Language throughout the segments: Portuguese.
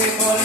People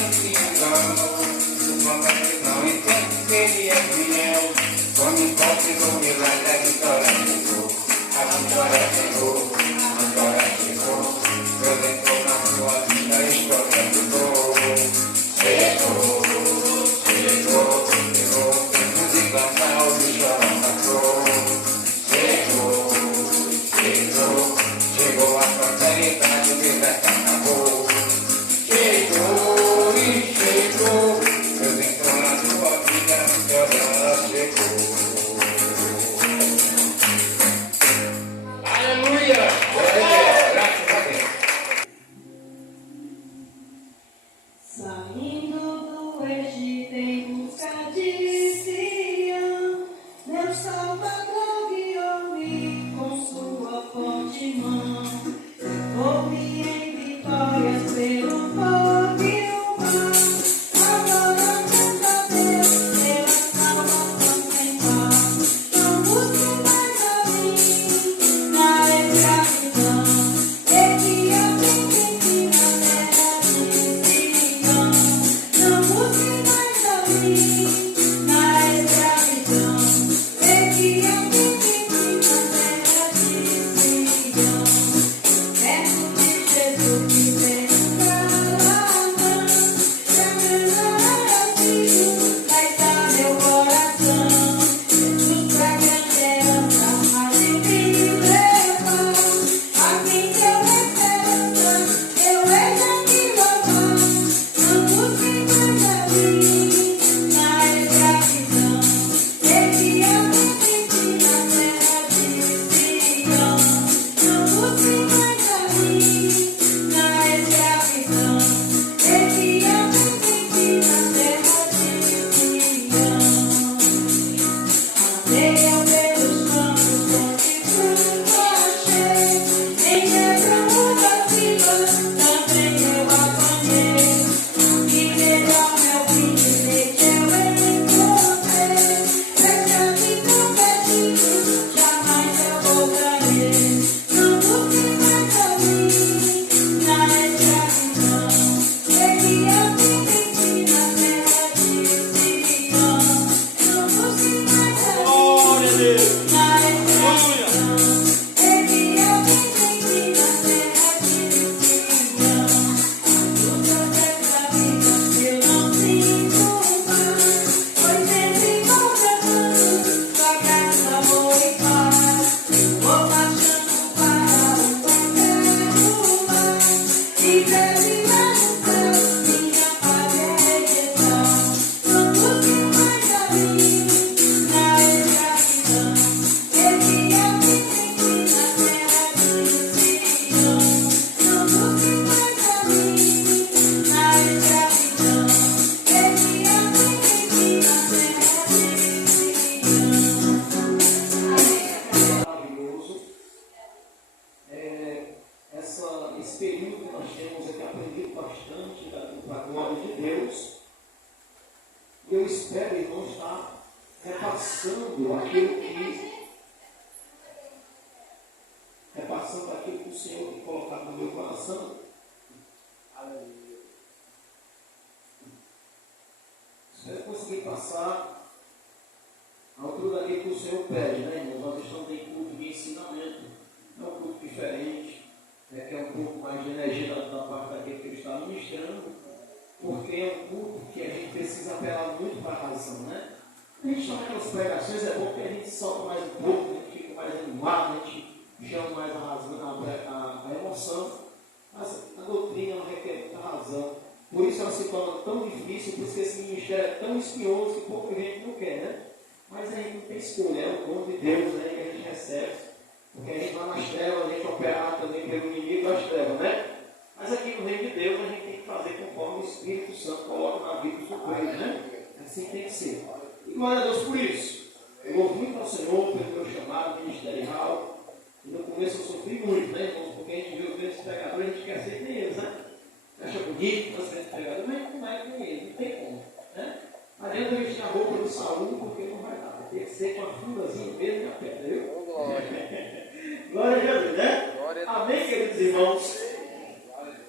eu espero, irmão, estar repassando aquilo que o Senhor tem colocado no meu coração. Aleluia. Espero conseguir passar a altura daquilo que o Senhor pede, né, irmãos? Nós estamos em culto de ensinamento, é um culto diferente, que é um pouco mais de energia da parte daquele que eu estava ministrando, porque é um culto que a gente precisa apelar muito para a razão, né? A gente chama aquelas pregações, é bom que a gente solta mais um pouco, a gente fica mais animado, a gente chama mais a razão, a emoção, mas a doutrina ela requer muita razão. Por isso ela se torna tão difícil, por isso que esse ministério é tão espinhoso que pouca gente não quer, né? Mas a gente não tem escolha, é o dom de Deus, né, que a gente recebe. Porque a gente vai nas trevas, a gente operar também pelo inimigo das trevas, né? Mas aqui no reino de Deus a gente tem que fazer conforme o Espírito Santo coloca na vida dos obreiros, né? Assim tem que ser. E glória a Deus por isso. Eu louvo muito ao Senhor pelo meu chamado ministerial. E no começo eu sofri muito, né, irmãos? Porque a gente vê os grandes pregadores, a gente quer ser que nem eles, né? Acha bonito os grandes pregadores, mas não é que nem eles, não tem como, né? Não adianta vestir a roupa do Saúl, porque não vai dar. Tem que ser com a fundazinha mesmo e a pedra, viu? Glória a Jesus, né? Amém, queridos irmãos?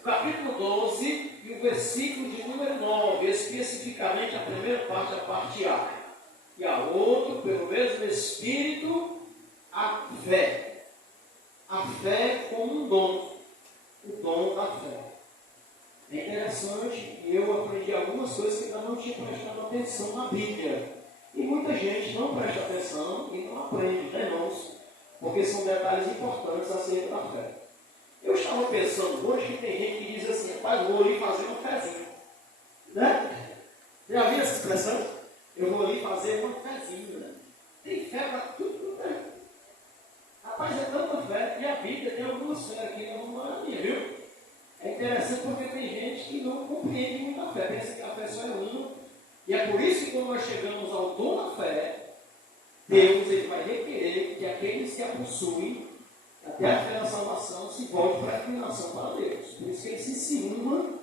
Capítulo 12 e o versículo de número 9, especificamente a primeira parte, a parte A. E a outra, pelo mesmo Espírito, a fé. A fé como um dom. O dom da fé. É interessante, eu aprendi algumas coisas que ainda não tinha prestado atenção na Bíblia. E muita gente não presta atenção e não aprende, né, irmãos? Porque são detalhes importantes acerca da fé. Eu estava pensando hoje que tem gente que diz assim, rapaz, vou ali fazer uma fezinha. Né? Já viu essa expressão? Eu vou ali fazer uma fezinha. Né? Tem fé para tudo, né? Rapaz, é tanta fé. E a Bíblia tem algumas fé aqui, não é a minha, viu? É interessante porque tem gente que não compreende muito a fé. Pensa que a fé só é uma. E é por isso que quando nós chegamos ao dom da fé, Deus ele vai requerer que aqueles que a possuem, até a fé da salvação, se voltem para a inclinação para Deus. Por isso que ele se encima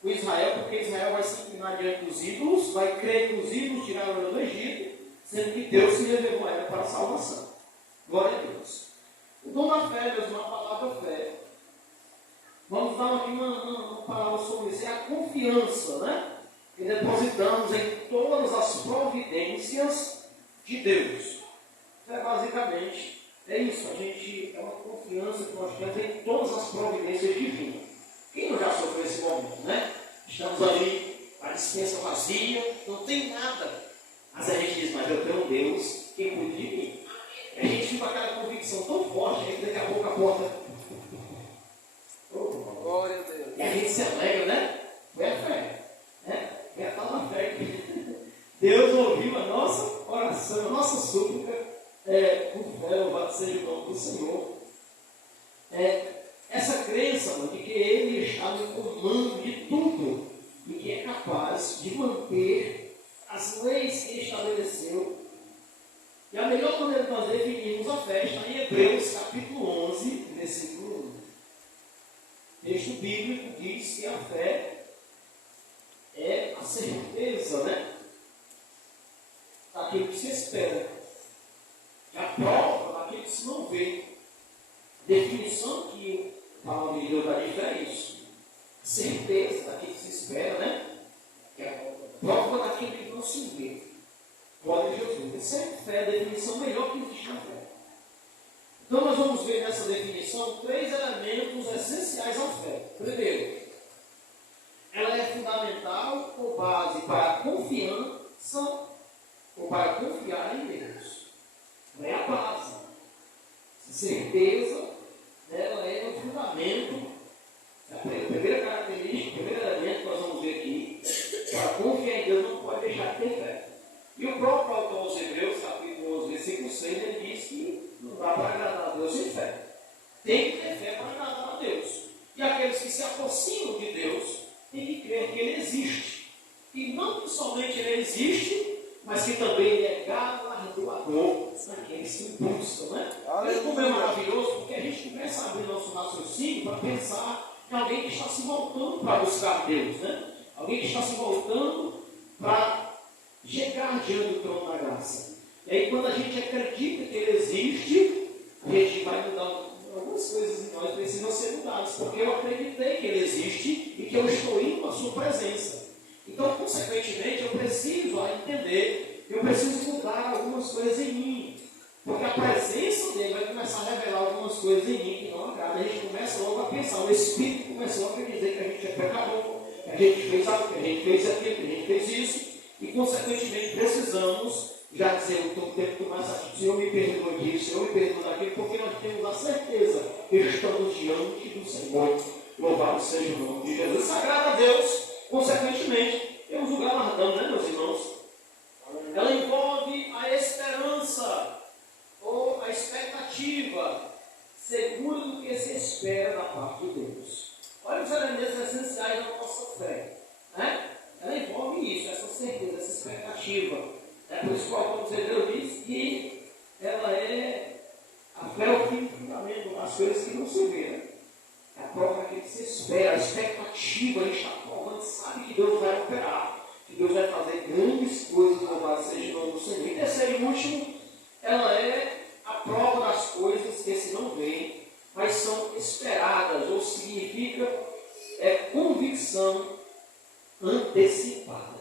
com Israel, porque Israel vai se inclinar diante dos ídolos, vai crer que os ídolos tiraram do Egito, sendo que Deus se revelou a ela para a salvação. Glória a Deus. O dom da fé, Deus, uma palavra fé. Vamos dar aqui uma palavra sobre isso. É a confiança, né? Que depositamos em todas as providências de Deus. Então, basicamente, é isso. A gente é uma confiança que nós temos em todas as providências divinas. Quem não já sofreu esse momento, né? Estamos ali, a dispensa vazia, não tem nada. Mas a gente diz, mas eu tenho um Deus que cuida de mim. E a gente fica com aquela convicção tão forte que daqui a pouco a porta. Glória a Deus. E a gente se alegra, né? Foi a fé. Né? É a tal da fé que Deus ouviu a nossa oração, a nossa súplica, com fé, louvado seja o nome do Senhor. Essa crença, mano, de que Ele está no comando de tudo e que é capaz de manter as leis que estabeleceu. E a melhor maneira de nós definirmos a fé está em Hebreus capítulo 11, versículo 1. O texto bíblico diz que a fé é a certeza, né, daquilo que se espera, é a prova daquilo que se não vê. A definição que a palavra de Deus dá de fé é isso. A certeza daquilo que se espera, né? É a prova daquilo que não se vê. Glória a Jesus. Essa é a fé, a definição melhor que existe na fé. Então nós vamos ver nessa definição 3 elementos essenciais à fé. Primeiro, ela é fundamental ou base para a confiança ou para confiar em Deus. Não é a base. A certeza dela é o fundamento. A primeira característica, o primeiro elemento que nós vamos ver aqui, para confiar em Deus não pode deixar de ter fé. E o próprio autor aos Hebreus, capítulo 11, versículo 6, ele diz que não dá para agradar a Deus sem fé. Tem que ter fé para agradar a Deus. E aqueles que se aproximam de Deus têm que crer que Ele existe. E não que somente Ele existe, mas que também Ele é galardoador daqueles que o buscam, né? E como é maravilhoso, porque a gente começa a abrir nosso raciocínio para pensar em alguém que está se voltando para buscar Deus, né? Alguém que está se voltando para diante do trono da graça. E aí, quando a gente acredita que Ele existe, a gente vai mudar algumas coisas em nós, precisam ser mudadas, porque eu acreditei que Ele existe e que eu estou indo na sua presença. Então, consequentemente, eu preciso entender, eu preciso mudar algumas coisas em mim, porque a presença dele vai começar a revelar algumas coisas em mim que não agradam. A gente começa logo a pensar, o Espírito começou a dizer que a gente é pecador, que a gente fez aquilo, que a gente fez aquilo, que a gente fez isso, e consequentemente precisamos já dizer o tempo do mais ativo, Senhor me perdoa disso, Senhor me perdoa daquilo, porque nós temos a certeza que estamos diante do Senhor. Louvado seja o nome de Jesus. Sagrado a Deus, consequentemente, temos o galardão, né, meus irmãos? Ela envolve a esperança, ou a expectativa segura do que se espera da parte de Deus. Olha os elementos essenciais da nossa fé, né? Ela envolve isso, essa certeza, essa expectativa. É por isso que o autor dos Hebreus diz que ela é a fé, o fim do fundamento das coisas que não se vê, né? É a prova daquilo que se espera, a expectativa, a gente está provando, sabe que Deus vai operar, que Deus vai fazer grandes coisas, louvado seja o nome do Senhor. E terceiro e último, ela é a prova das coisas que se não veem, mas são esperadas, ou significa convicção antecipada.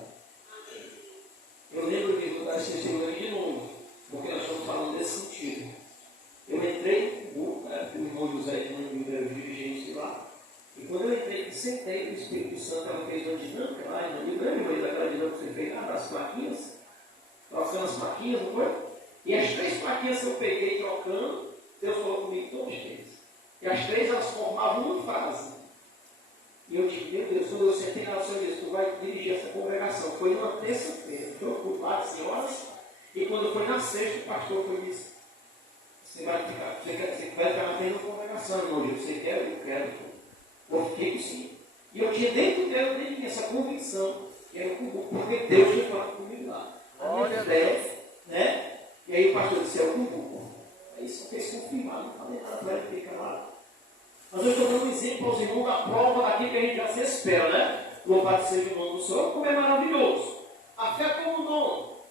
Eu lembro de dar esse testemunho de novo, porque nós estamos falando desse sentido. Eu entrei no grupo, o irmão José de Mano era o dirigente lá, e quando eu entrei, sentei, o Espírito Santo ela fez uma dinâmica lá, e lembra daquela dinâmica que você fez lá, das plaquinhas? Trocando as plaquinhas, não foi? E as 3 plaquinhas que eu peguei trocando, Deus falou comigo todas as 3. E as 3 elas formavam uma frase. E eu disse, meu Deus, quando eu sentei na Senhor disse, tu vai dirigir essa congregação. Foi numa terça-feira, foi um culto lá de senhoras, e quando foi na sexta, o pastor foi e disse, você vai ficar na mesma congregação, irmão. Você quer? Eu quero. Eu fiquei com sim. E eu tinha dentro de mim essa convicção, que era o cumbuco, porque Deus tinha falado comigo lá. Olha, fé, né? E aí o pastor disse, é o cumbuco. Aí isso fez confirmar, não falei nada para ele ficar lá. Mas eu estou dando um exemplo aos irmãos da prova daquilo que a gente já se espera, né? Louvado seja o nome do Senhor, como é maravilhoso. A fé como dom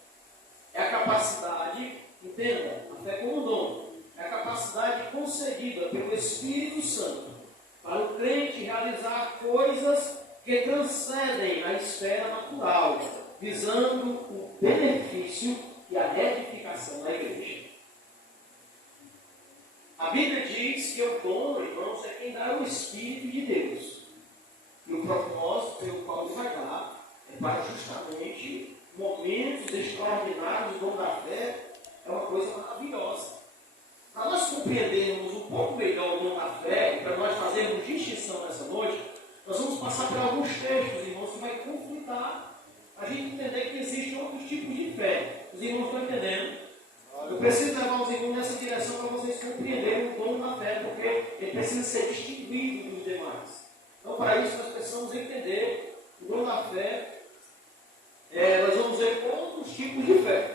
é a capacidade, entenda, a fé como dom é a capacidade concedida pelo Espírito Santo para o crente realizar coisas que transcendem a esfera natural, visando o benefício e a edificação da igreja. A Bíblia diz que o dono, irmãos, é quem dá o Espírito de Deus. E o propósito pelo qual ele vai dar é para justamente momentos extraordinários. O dom da fé é uma coisa maravilhosa. Para nós compreendermos um pouco melhor o dom da fé, e para nós fazermos distinção nessa noite, nós vamos passar por alguns textos, irmãos, que vai conflitar a gente entender que existem outros tipos de fé. Os irmãos estão entendendo? Eu preciso levar os irmãos nessa direção para vocês compreenderem o dom da fé, porque ele precisa ser distinguido dos demais. Então, para isso, nós precisamos entender o dom da fé. Nós vamos ver outros tipos de fé.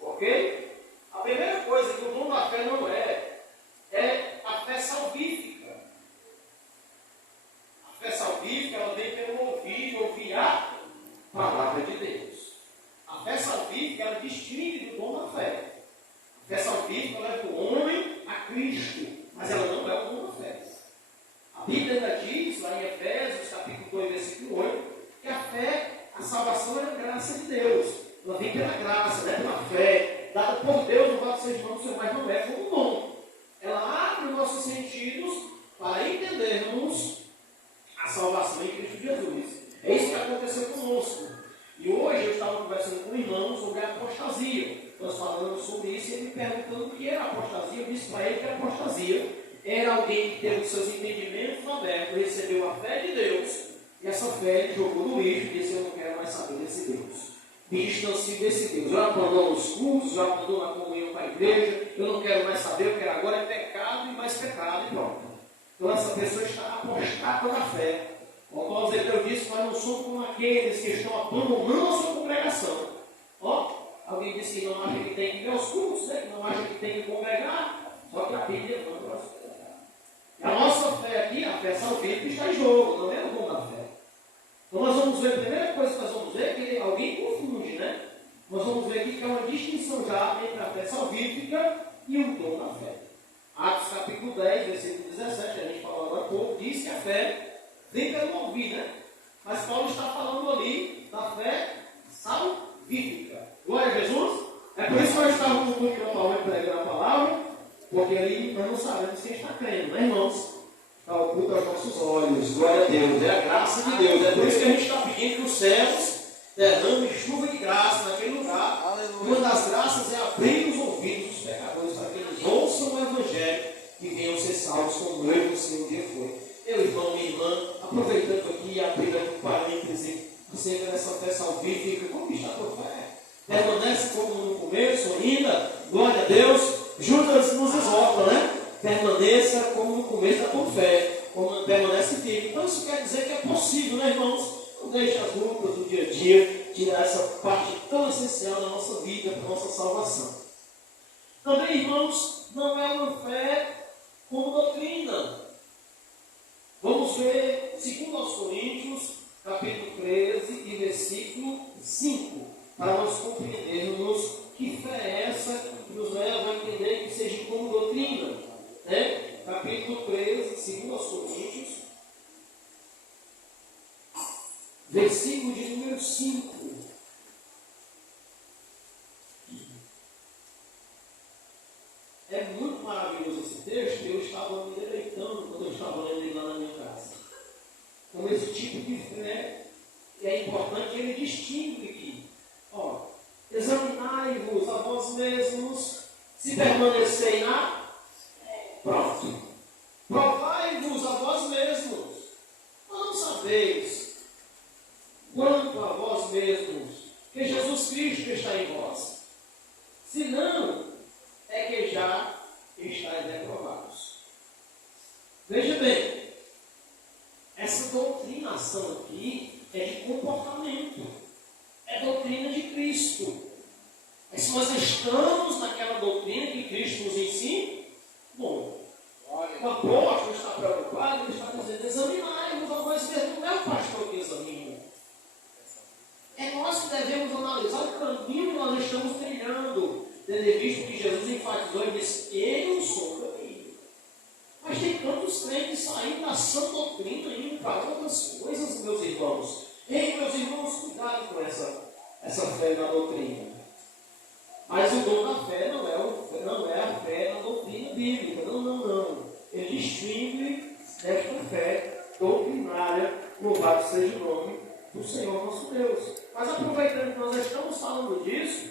Ok? A primeira coisa que o dom da fé não é a fé salvífica. A fé salvífica, ela vem pelo ouvir a palavra de Deus. A fé salvífica, ela distingue do dom da fé. A fé salvífica leva o homem a Cristo, mas ela não é o dom da fé. A Bíblia ainda diz, lá em Efésios, capítulo 2, versículo 8, que a fé, a salvação é a graça de Deus. Ela vem pela graça, não é pela fé, dada por Deus, não vai ser irmão do Senhor, mas não é como dom. Ela abre os nossos sentidos para entendermos a salvação em Cristo Jesus. É isso que aconteceu conosco. E hoje eu estava conversando com um irmão sobre a apostasia. Nós falamos sobre isso e ele me perguntando o que era apostasia. Eu disse para ele que a apostasia era alguém que teve os seus entendimentos abertos, recebeu a fé de Deus, e essa fé ele jogou no lixo e disse, eu não quero mais saber desse Deus. Me distancio desse Deus. Eu abandono os cultos, eu abandono a comunhão com a igreja, eu não quero mais saber, eu quero agora é pecado e mais pecado e pronto. Então essa pessoa está apostada na fé. Como aos Hebreus disse, nós não somos como aqueles que estão abandonando a sua congregação. Alguém disse que não acha que tem que ir aos cultos, né? Que não acha que tem que congregar, só que a Bíblia manda nós congregar. E a nossa fé aqui, a fé salvífica, está em jogo, não é o dom da fé. Então nós vamos ver, a primeira coisa que nós vamos ver é que alguém confunde, né? Nós vamos distinção já entre a fé salvífica e o dom da fé. Atos capítulo 10, versículo 17, a gente falou agora há pouco, diz que a fé vem pelo ouvir, né? Mas Paulo está falando ali da fé salvífica. Glória a Jesus. É por isso que nós estávamos no culto da Paulo pregando a palavra, porque ali nós não sabemos quem está crendo, né, irmãos? Está oculto aos nossos olhos. Glória a Deus. É a graça de Deus. É por isso que a gente está pedindo que os céus derramem chuva de graça naquele lugar. Aleluia. Uma das graças é abrir os ouvidos dos pecadores para que eles ouçam o Evangelho e venham ser salvos como eu e você um dia foi. Meu irmão, minha irmã, aproveitando aqui e abrindo um parêntese acerca dessa fé salvífica, conquista a tua fé. Permanece como no começo ainda, glória a Deus. Judas nos exorta, né? Permaneça como no começo da tua fé, como permanece firme. Então isso quer dizer que é possível, né, irmãos? Não deixe as lutas do dia a dia tirar essa parte tão essencial da nossa vida, para a nossa salvação. Também, irmãos, não é uma fé como doutrina. Vamos ver 2 Coríntios, capítulo 13 e versículo 5, para nós compreendermos que fé é essa que nos leva a entender que seja como doutrina. Né? Capítulo 13, 2 Coríntios, versículo de número 5. É muito maravilhoso esse texto, eu estava me deleitando quando eu estava lendo ele lá na minha casa. Com esse tipo de fé, é importante ele distingue aqui. Ó, examinai-vos a vós mesmos, se permaneceis na... Pronto. Provai-vos a vós mesmos. Não sabeis, quanto a vós mesmos, que Jesus Cristo está em vós. Se não, é que já estáis reprovados. Veja bem, essa doutrinação aqui é de comportamento. É doutrina de Cristo. É se nós estamos naquela doutrina que Cristo nos ensina, bom, o apóstolo está preocupado, ele está dizendo, examinai-vos a vós mesmos. Não é o pastor que examina. É nós que devemos analisar o caminho que nós estamos trilhando. Tendo visto que Jesus enfatizou e disse, eu sou o caminho. Mas tem tantos crentes saindo da sã doutrina e indo para outras coisas, meus irmãos. Ei, meus irmãos, cuidado com essa fé na doutrina. Mas o dom da fé não é a fé na doutrina bíblica. Não. Ele distingue desta fé doutrinária, louvado seja o nome do Senhor nosso Deus. Mas aproveitando que nós estamos falando disso,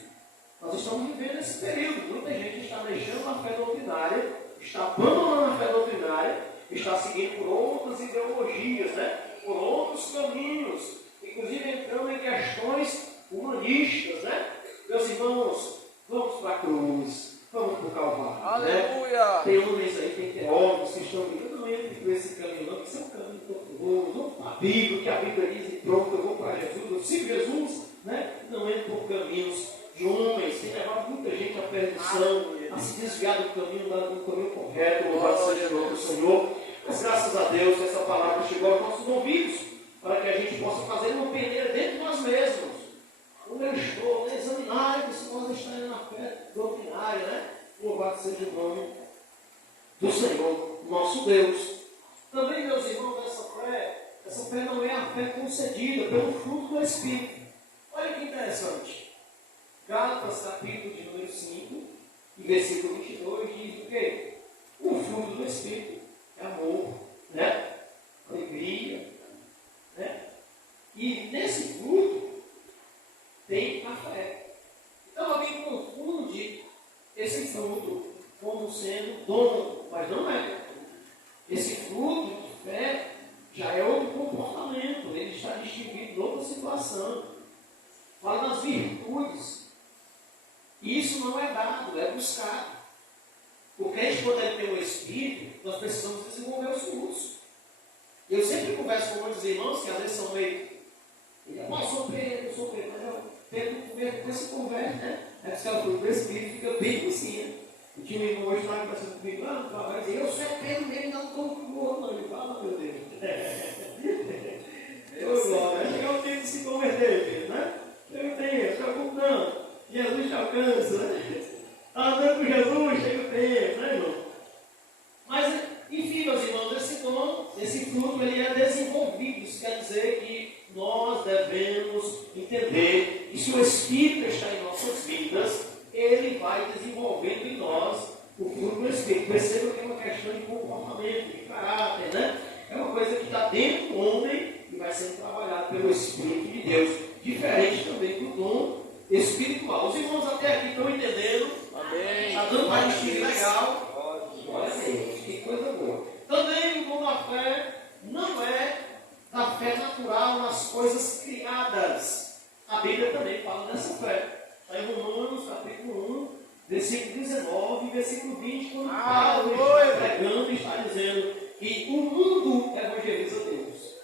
nós estamos vivendo esse período. Muita gente está deixando a fé doutrinária, está abandonando a fé doutrinária, está seguindo por outras ideologias, né? Por outros caminhos, inclusive entrando em questões humanistas, né? Meus irmãos, vamos para a cruz, vamos para o Calvário. Aleluia! Né? Tem homens aí, tem teólogos que estão dizendo, eu não entro por esse caminho, não, porque isso é um caminho tortuoso, vamos para a Bíblia, que a Bíblia diz, e pronto, eu vou para Jesus, eu sigo Jesus, né? Não entro por caminhos de homens, tem levado muita gente à perdição, a se desviar do caminho correto, louvado seja o nome do Senhor. Mas graças a Deus, essa palavra chegou aos nossos ouvidos, para que a gente possa fazer uma peneira dentro de nós mesmos. Como eu estou, né? Examinar se nós estamos na fé doutrinária, né? Louvado seja o nome do Senhor, nosso Deus. Também, meus irmãos, essa fé não é a fé concedida pelo fruto do Espírito. Olha que interessante. Gálatas, capítulo de número 5, e versículo 22, diz o quê? O fruto do Espírito é amor, né? Alegria, né? E nesse fruto tem a fé. Então alguém confunde esse fruto como sendo dom, mas não é. Esse fruto de fé já é outro comportamento, ele está distinguido em outra situação. Fala das virtudes. Isso não é dado, é buscado. Porque a gente poder ter um espírito, nós precisamos desenvolver os frutos. Eu sempre converso com muitos irmãos que às vezes são meio. Eu sou Pedro, mas Pedro se converte, né? É que o fruto do espírito fica bem assim, né? Eu tinha um irmão hoje lá que conversando comigo, vai dizer, eu sou Pedro mesmo, não como o outro, não. Ele fala, meu Deus. Vai chegar o tempo de se converter, Pedro, né? Eu tenho, não. Jesus já canso, né? Está andando com Jesus, chega o tempo, né, irmão? Mas, enfim, meus irmãos, esse dom, esse fruto, ele é desenvolvido. Isso quer dizer que nós devemos entender que se o Espírito está em nossas vidas, ele vai desenvolvendo em nós o fruto do Espírito. Perceba que é uma questão de comportamento, de caráter, né? É uma coisa que está dentro do homem e vai sendo trabalhado pelo Espírito de Deus. Diferente também do dom espiritual. Os irmãos até aqui estão entendendo? Amém. Está dando para vestir legal? Olha aí, que coisa boa. Também o dom da fé não é da fé natural nas coisas criadas. A Bíblia também fala dessa fé. Está em Romanos, capítulo 1, versículo 19 e versículo 20, quando Paulo está pregando e está dizendo que o mundo evangeliza Deus.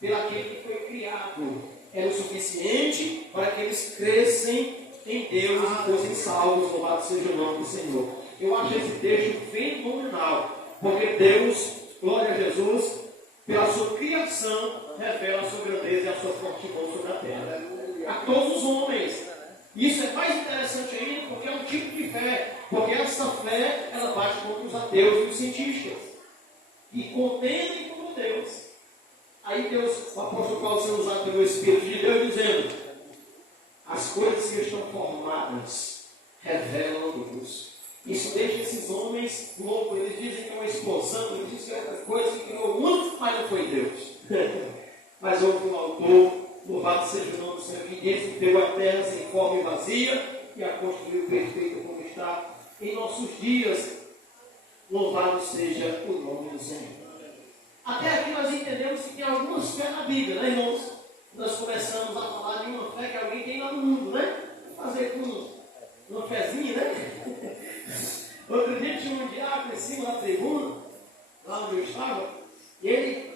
Pelo aquele que foi criado, é o suficiente para que eles crescem em Deus e fossem salvos. Louvado seja o nome do Senhor. Eu acho esse texto fenomenal, porque Deus, glória a Jesus, pela sua criação, revela a sua grandeza e a sua forte mão sobre a terra. A todos os homens. Isso é mais interessante ainda, porque é um tipo de fé. Porque essa fé, ela bate contra os ateus e os cientistas. E contendem contra Deus. Aí Deus, o apóstolo Paulo sendo usado pelo Espírito de Deus, dizendo: as coisas que estão formadas revelam a Deus. Isso deixa esses homens loucos. Eles dizem que é uma explosão, eles dizem que é outra coisa que criou o mundo, mas não foi Deus. Mas houve um autor, louvado seja o nome do Senhor, que deu a terra sem forma e vazia e a construiu perfeita como está em nossos dias. Louvado seja o nome do Senhor. Até aqui nós entendemos que tem algumas fé na Bíblia, né, irmãos? Nós começamos a falar de uma fé que alguém tem lá no mundo, né? Fazer com uma fezinha, né? Outro dia tinha um diácono em cima da tribuna, lá onde eu estava, e ele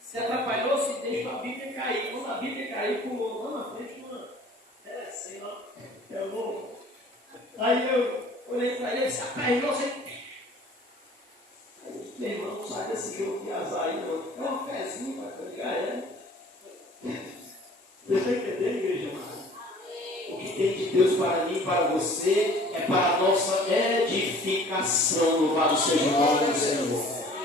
se atrapalhou, se deixou a Bíblia cair. Quando a Bíblia caiu, pulou lá na frente, sei lá, é louco. Aí eu olhei para ele e disse: rapaz, você. Meu irmão, não sai desse jogo de azar aí, não. É uma fezinha para ligar ela. Você está entendendo, igreja amada? O que tem de Deus para mim e para você é para a nossa edificação. Louvado seja o nome do Senhor.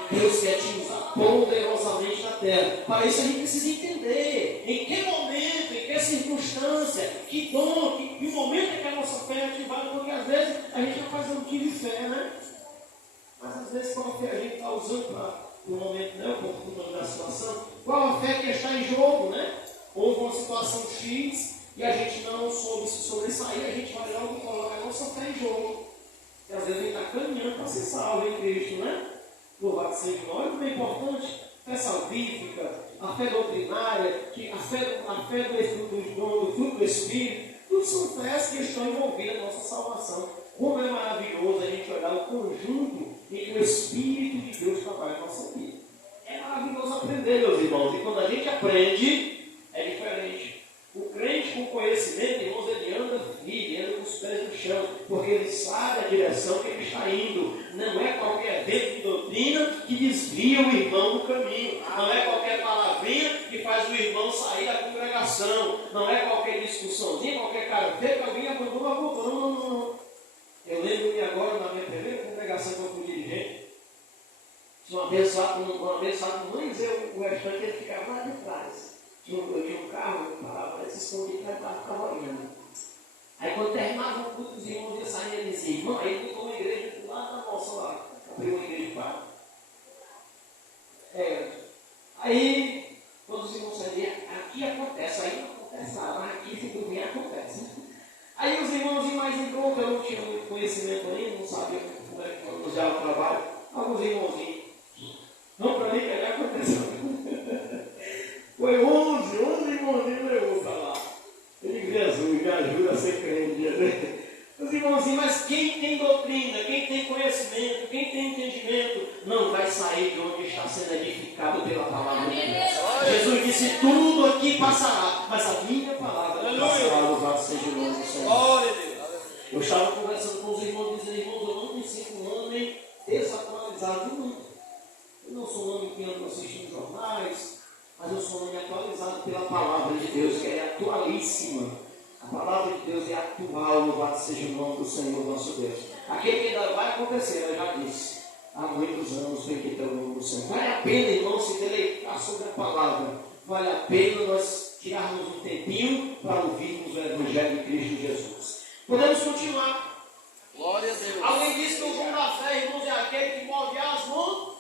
Deus quer te usar poderosamente na terra. Para isso a gente precisa entender em que momento, em que circunstância, que dom, que momento é que a nossa fé é ativada, porque às vezes a gente vai fazer um tiro de fé, né? Mas às vezes qual a fé a gente está usando para o momento, né, oportuno da situação, qual a fé que está em jogo, né? Houve uma situação X e a gente não soube se sobressair, a gente vai logo colocar a nossa fé em jogo. E às vezes a gente está caminhando para ser salvo em Cristo, né? Louvado seja o nome. Muito importante, fé salvífica, a fé doutrinária, a fé do fruto do Espírito, tudo são fés que estão envolvidas na nossa salvação. Como é maravilhoso a gente olhar o conjunto em que o Espírito de Deus trabalha na nossa vida. É maravilhoso aprender, meus irmãos. E quando a gente aprende, é diferente. O crente com conhecimento, irmãos, ele anda firme, anda com os pés no chão, porque ele sabe a direção que ele está indo. Não é qualquer vento de doutrina que desvia o irmão do caminho. Não é qualquer palavrinha que faz o irmão sair da congregação. Não é qualquer discussãozinha, qualquer cara feio que alguém abandona a boca. Não. Eu lembro-me agora, na minha primeira congregação que eu fui dirigente, tinha uma vez lá, não ia dizer o restante, ele ficava lá de trás. Eu tinha um carro, eu parava, se escondia e ficava olhando. Aí quando terminava o culto, os irmãos iam sair e ele dizia: irmão, aí ficou uma igreja do lado da nossa lá. Abriu uma igreja de pá. Aí, quando os irmãos saíam, aqui acontece, aí não acontece nada, mas aqui se dormir acontece. Aí os irmãos mais em conta, eu não tinha muito conhecimento ainda, não sabia como é que manuseava o trabalho. Alguns irmãozinhos. Não para mim, que já aconteceu. Foi 11 irmãozinhos levou para lá. Eu digo: Jesus, me ajuda a ser crente. Né? Os irmãozinhos, mas quem tem doutrina, quem tem conhecimento, quem tem entendimento, não vai sair de onde está sendo edificado pela palavra de Deus. Jesus disse: tudo aqui passará, mas a minha palavra não passará. Louvado seja o nome do Senhor. Eu estava conversando com os irmãos, dizendo: irmãos, eu não me sinto um homem desatualizado do mundo. Eu não sou um homem que anda assistindo jornais, mas eu sou um homem atualizado pela palavra de Deus, que é atualíssima. A palavra de Deus é atual, louvado seja o nome do Senhor nosso Deus. Aquilo que ainda vai acontecer, eu já disse, há muitos anos, bendito é o nome do Senhor. Vale a pena, irmão, se deleitar sobre a palavra. Vale a pena nós tirarmos um tempinho para ouvirmos o Evangelho de Cristo Jesus. Podemos continuar. Glória a Deus. Alguém disse que o dom da fé, irmãos, é aquele que move as mãos.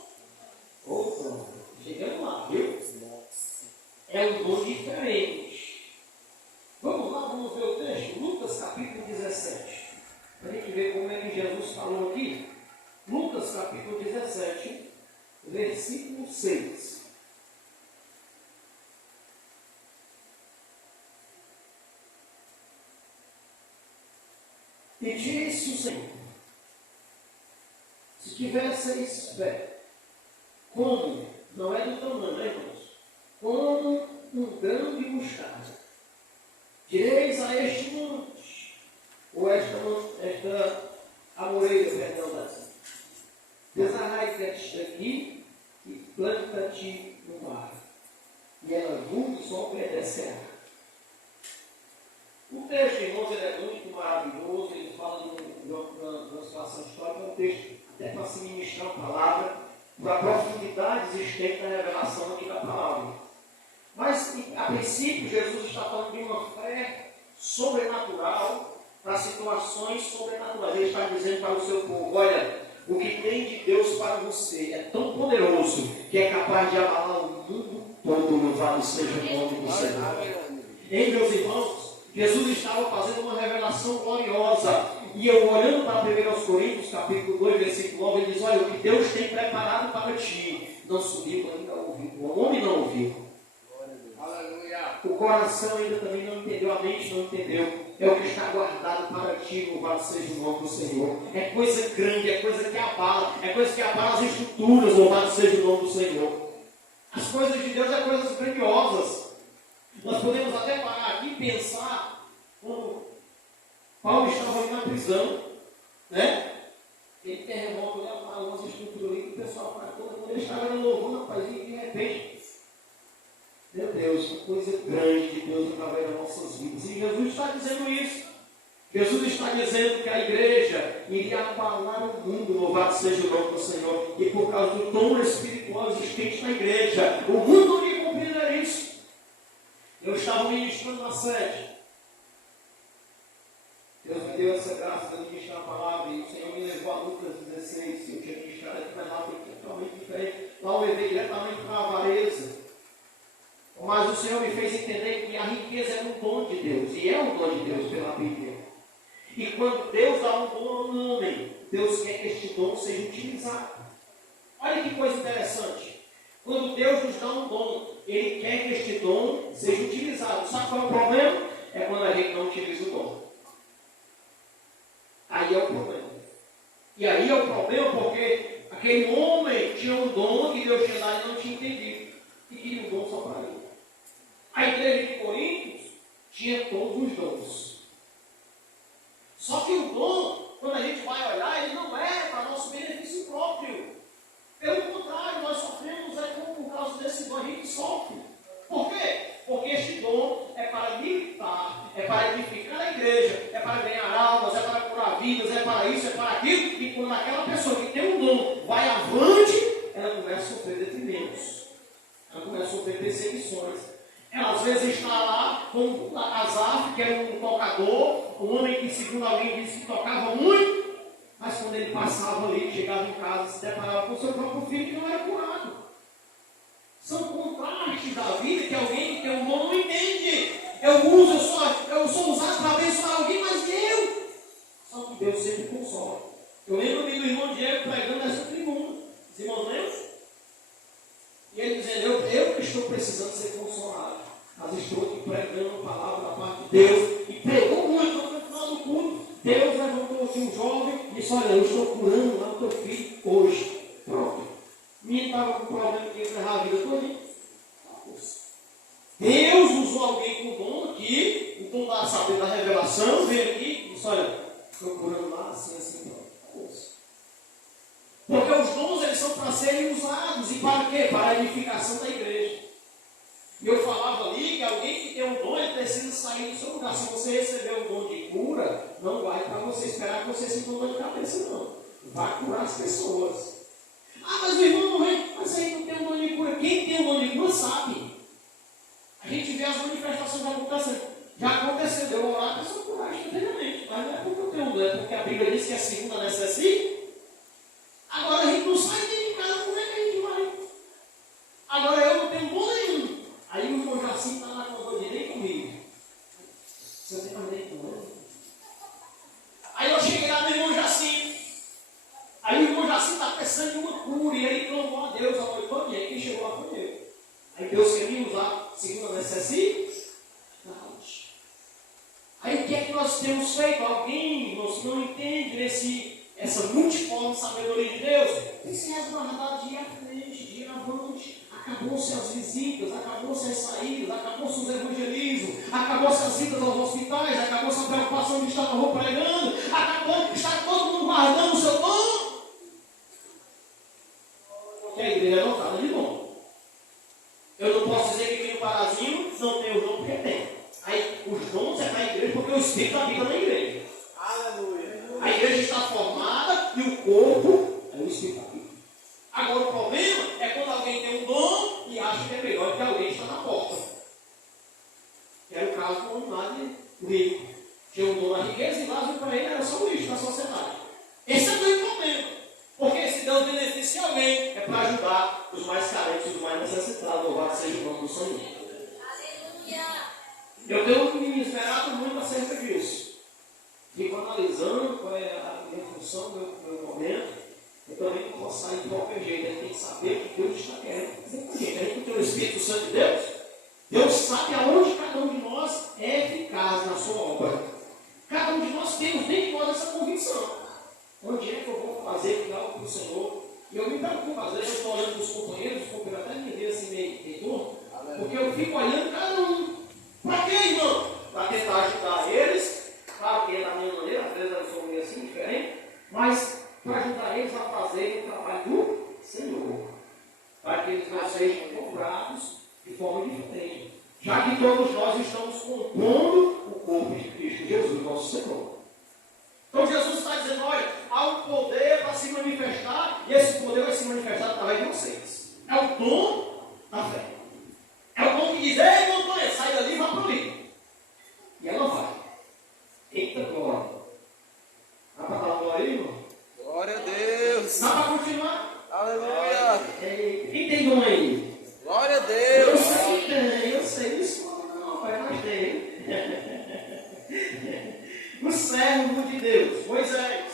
Opa, chegamos lá, viu? É um dom diferente. Vamos lá, vamos ver o texto. Lucas capítulo 17. Para a gente ver como é que Jesus falou aqui. Lucas capítulo 17, versículo 6. E disse o Senhor: se tivesseis fé, como, não é do tamanho, né, irmãos? Como um grão de mostarda, direis a este monte, ou esta amoreira, perdão, desarraiga-te daqui e planta-te no mar, e ela vos obedecerá. O texto, irmãos, ele é muito maravilhoso, ele fala de uma situação histórica, é um texto até para se ministrar a palavra, para a profundidade existente da revelação aqui da palavra. Mas, a princípio, Jesus está falando de uma fé sobrenatural para situações sobrenaturais. Ele está dizendo para o seu povo: olha, o que tem de Deus para você é tão poderoso que é capaz de abalar o mundo todo. Louvado seja o nome do Senhor. Ei, meus irmãos, Jesus estava fazendo uma revelação gloriosa. E eu, olhando para 1 Coríntios, capítulo 2, versículo 9, ele diz: olha, o que Deus tem preparado para ti não subiu ainda ao ouvido. O homem não ouviu. Aleluia. O coração ainda também não entendeu, a mente não entendeu. É o que está guardado para ti, louvado seja o nome do Senhor. É coisa grande, é coisa que abala, é coisa que abala as estruturas, louvado seja o nome do Senhor. As coisas de Deus é coisas grandiosas. Nós podemos até parar aqui e pensar quando Paulo estava ali na prisão, né? Ele terremoto, ele abalou as estruturas ali, o pessoal para todo mundo, ele estava ali louvando, rapaz, e de repente, meu Deus, que coisa grande de Deus através das nossas vidas. E Jesus está dizendo isso. Jesus está dizendo que a igreja iria abalar o mundo, louvado seja o nome do Senhor. E por causa do dom espiritual existente na igreja, o mundo não ia compreender isso. Eu estava ministrando na sede. Deus me deu essa graça de ministrar a palavra. E o Senhor me levou a Lucas 16. Eu tinha ministrado aqui, mas lá foi totalmente diferente. Lá eu levei diretamente para a avareza. Mas o Senhor me fez entender que a riqueza é um dom de Deus. E é um dom de Deus pela Bíblia. E quando Deus dá um dom a um homem, Deus quer que este dom seja utilizado. Olha que coisa interessante. Quando Deus nos dá um dom, Ele quer que este dom seja utilizado. Sabe qual é o problema? É quando a gente não utiliza o dom. Aí é o problema. E aí é o problema porque aquele homem tinha um dom que Deus tinha dado e não tinha entendido. E queria um dom só para ele. A igreja de Coríntios tinha todos os dons. Só que o dom, quando a gente vai olhar, ele não é para nosso benefício próprio. Pelo contrário, nós sofremos por causa desse dom, a gente sofre. Por quê? Porque este dom é para militar, é para edificar a igreja, é para ganhar almas, é para curar vidas, é para isso, é para aquilo. E quando aquela pessoa que tem um dom vai avante, ela começa a sofrer detrimentos. Ela começa a sofrer perseguições. Ela às vezes está lá com Asaf, que era um tocador, um homem que, segundo alguém disse, que tocava muito, mas quando ele passava ali, chegava em casa, se deparava com o seu próprio filho que não era curado. São contrastes da vida que alguém que tem um dom não entende. Eu sou usado para abençoar alguém, mas eu. Só que Deus sempre consola. Eu lembro-me do irmão Diego pregando nessa tribuna. Os irmãos lembram? E ele dizendo: eu que estou precisando ser consolado. Mas estou aqui pregando a palavra da parte de Deus. E pregou muito no final do culto. Deus levantou assim um jovem e disse: olha, eu estou curando lá o teu filho hoje. Pronto. Minha estava com problema que ia encerrar a vida toda. Deus usou alguém com dom aqui, o dom da saber da revelação, veio aqui e disse: olha, estou curando lá, assim, pronto. Porque os dons eles são para serem usados. E para quê? Para a edificação da igreja. E eu falava ali que alguém que tem um dom, ele precisa sair do seu lugar. Se você receber um dom de cura, não vai para você esperar que você sinta uma dor de cabeça, não. Vai curar as pessoas. Ah, mas o irmão não vem. Mas aí não tem um dom de cura. Quem tem um dom de cura sabe. A gente vê as manifestações acontecendo. Já aconteceu, deu orar, a pessoa curar instantaneamente. Mas não é porque eu tenho um dom, é porque a Bíblia diz que a segunda necessita. Agora a gente não sai de casa, como é que a gente vai? Agora eu não tenho dom nenhum. Aí o irmão Jacinto está lá com a dor direito comigo. Você não tem mais direito com ele? Aí eu cheguei lá no irmão Jacinto. Aí o irmão Jacinto está pensando em uma cura. E aí clamou a Deus a noite toda. E aí quem chegou lá foi eu. Aí Deus queria usar segunda necessidade. Aí o que é que nós temos feito? Alguém, irmãos, não entende essa multiforme sabedoria de Deus? Tem se resguardado de ir à frente, de ir avante. Acabou-se as visitas, acabou-se as saídas, acabou-se os evangelismos, acabou-se as idas aos hospitais, acabou-se a preocupação de estar na rua pregando, acabou de estar todo mundo guardando o seu dom. Porque a igreja não está de dom. Eu não posso dizer que quem é um parazinho não tem o dom porque tem. Aí os dons é para a igreja porque o Espírito habita na igreja. Aleluia. A igreja está formada e o corpo é o Espírito habita. Agora o problema é quando alguém tem um dom e acha que é melhor que alguém está na porta. Que era o caso do homem lá de rico. Tinha um dom na riqueza e Lázaro para ele era só o lixo da sociedade. Esse é o grande problema. Porque se Deus beneficia alguém é para ajudar os mais carentes e os mais necessitados. Louvado seja o nome do Senhor. Eu tenho me esperado muito acerca disso. Fico analisando qual é a minha função, meu momento. Eu também não posso sair de qualquer jeito. A gente tem que saber o que Deus está querendo fazer com a gente. A gente tem o Espírito Santo de Deus. Deus sabe aonde cada um de nós é eficaz na sua obra. Cada um de nós temos dentro de nós essa convicção. Onde é que eu vou fazer algo para o Senhor? E eu me preocupo, às vezes eu estou olhando para os companheiros até me ver assim meio torto, porque eu fico olhando cada um. Para quê, irmão? Para tentar ajudar eles. Claro que é da minha maneira, às vezes eu sou meio assim, diferente, mas para ajudar eles a fazerem o trabalho do Senhor. Para que eles não sejam cobrados de forma diferente. Já que todos nós estamos compondo o corpo de Cristo Jesus, nosso Senhor. Então Jesus está dizendo, olha, há um poder para se manifestar, e esse poder vai se manifestar através de vocês. É o dom da fé. É o dom que diz, ei, montanha, sai dali e vai para ali. E ela vai. Eita glória. Dá para dar glória aí, irmão? Glória a Deus. Dá para continuar? Aleluia. Quem tem dom aí? Glória a Deus. Eu sei que tem, eu sei. Isso não, pai, mas tem. O servo de Deus, Moisés.